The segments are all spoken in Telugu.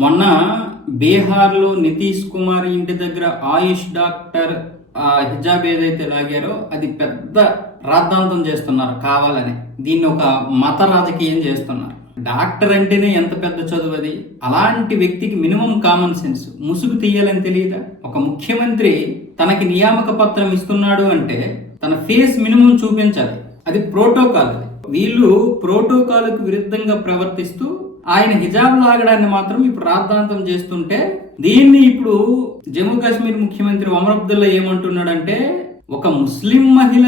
మొన్న బీహార్లో నితీష్ కుమార్ ఇంటి దగ్గర ఆయుష్ డాక్టర్ హిజాబ్ ఏదైతే లాగారో అది పెద్ద రాద్ధాంతం చేస్తున్నారు కావాలని. దీన్ని ఒక మత రాజకీయం చేస్తున్నారు. డాక్టర్ అంటేనే ఎంత పెద్ద చదువు అది. అలాంటి వ్యక్తికి మినిమం కామన్ సెన్స్. ముసుగు తీయాలని తెలియదా? ఒక ముఖ్యమంత్రి తనకి నియామక పత్రం ఇస్తున్నాడు అంటే తన ఫేస్ మినిమం చూపించాలి. అది ప్రోటోకాల్ అది. వీళ్ళు ప్రోటోకాల్కు విరుద్ధంగా ప్రవర్తిస్తూ ఆయన హిజాబ్ లాగడాన్ని మాత్రం ఇప్పుడు రాద్ధాంతం చేస్తుంటే దీన్ని ఇప్పుడు జమ్మూ కాశ్మీర్ ముఖ్యమంత్రి ఒమర్ అబ్దుల్లా ఏమంటున్నాడంటే ఒక ముస్లిం మహిళ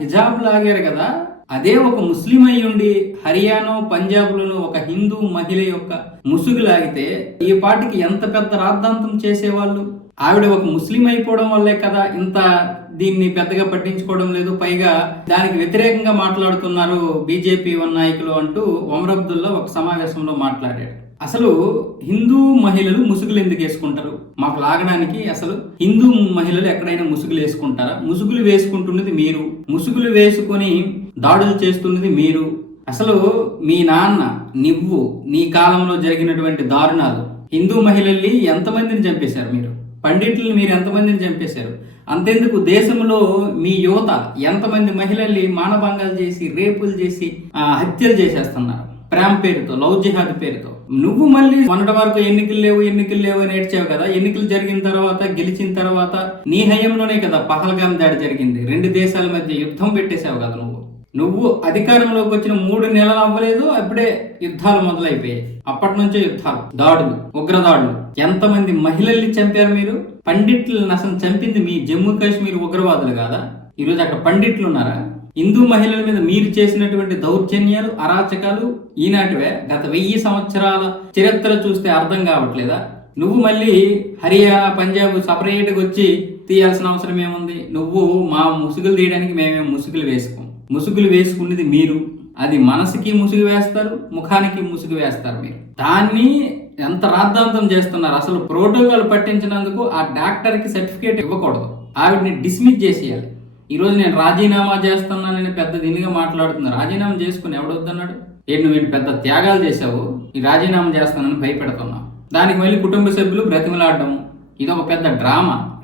హిజాబ్ లాగారు కదా అదే ఒక ముస్లిం అయి ఉండి హర్యానా పంజాబ్లను ఒక హిందూ మహిళ యొక్క ముసుగు లాగితే ఈ పాటికి ఎంత పెద్ద రాద్ధాంతం చేసేవాళ్ళు? ఆవిడ ఒక ముస్లిం అయిపోవడం వల్లే కదా ఇంత దీన్ని పెద్దగా పట్టించుకోవడం లేదు. పైగా దానికి వ్యతిరేకంగా మాట్లాడుతున్నారు బీజేపీ నాయకులు అంటూ ఒమర్ అబ్దుల్లా ఒక సమావేశంలో మాట్లాడాడు అసలు హిందూ మహిళలు ముసుగులు ఎందుకు వేసుకుంటారు? మాకు లాగడానికి అసలు హిందూ మహిళలు ఎక్కడైనా ముసుగులు వేసుకుంటారా? ముసుగులు వేసుకుంటున్నది మీరు. ముసుగులు వేసుకొని దాడులు చేస్తున్నది మీరు. అసలు మీ నాన్న నువ్వు నీ కాలంలో జరిగినటువంటి దారుణాలు హిందూ మహిళల్ని ఎంతమందిని చంపేశారు మీరు? పండితులను మీరు ఎంతమందిని చంపేశారు? అంతెందుకు దేశంలో మీ యువత ఎంతమంది మహిళల్ని మానభంగాలు చేసి రేపులు చేసి ఆ, హత్యలు చేసేస్తున్నారు? ప్రేమ పేరుతో లవ్ జిహాద్ పేరుతో. నువ్వు మళ్ళీ మొన్నటి వరకు ఎన్నికలు లేవు ఎన్నికలు లేవు అని ఏడ్చావు కదా? ఎన్నికలు జరిగిన తర్వాత గెలిచిన తర్వాత నీ హయంలోనే కదా పహల్గాం దాడి జరిగింది. రెండు దేశాల మధ్య యుద్ధం పెట్టేశావు కదా నువ్వు. నువ్వు అధికారంలోకి వచ్చిన మూడు నెలలు అవ్వలేదు అప్పుడే యుద్ధాలు మొదలైపోయాయి. అప్పటి నుంచే యుద్ధాలు. దాడులు ఉగ్రదాడులు. ఎంతమంది మహిళల్ని చంపారు మీరు? పండిట్లను అసలు చంపింది మీ జమ్మూ కాశ్మీర్ ఉగ్రవాదులు కాదా? ఈరోజు అక్కడ పండిట్లు ఉన్నారా? హిందూ మహిళల మీద మీరు చేసినటువంటి దౌర్జన్యాలు అరాచకాలు ఈనాటివే గత వెయ్యి సంవత్సరాల చరిత్ర చూస్తే అర్థం కావట్లేదా? నువ్వు మళ్ళీ హర్యానా పంజాబ్ సపరేట్గా వచ్చి తీయాల్సిన అవసరం ఏముంది? నువ్వు మా ముసుగులు తీయడానికి మేమేం ముసుగులు వేసుకోం. ముసుగులు వేసుకునేది మీరు. అది మనసుకి ముసుగు వేస్తారు ముఖానికి ముసుగు వేస్తారు మీరు. దాన్ని ఎంత రాద్ధాంతం చేస్తున్నారు? అసలు ప్రోటోకాల్ పట్టించినందుకు ఆ డాక్టర్కి సర్టిఫికేట్ ఇవ్వకూడదు. ఆవిడని డిస్మిస్ చేసేయాలి. ఈరోజు నేను రాజీనామా చేస్తున్నానని పెద్ద దీనిగా మాట్లాడుతున్నా. రాజీనామా చేసుకుని ఎవడొద్దన్నాడు? ఏంటి నువ్వు పెద్ద త్యాగాలు చేసావు ఈ రాజీనామా చేస్తానని భయపెడుతున్నావు దానికి మళ్ళీ కుటుంబ సభ్యులు బ్రతిమలాడడం ఇది ఒక పెద్ద డ్రామా.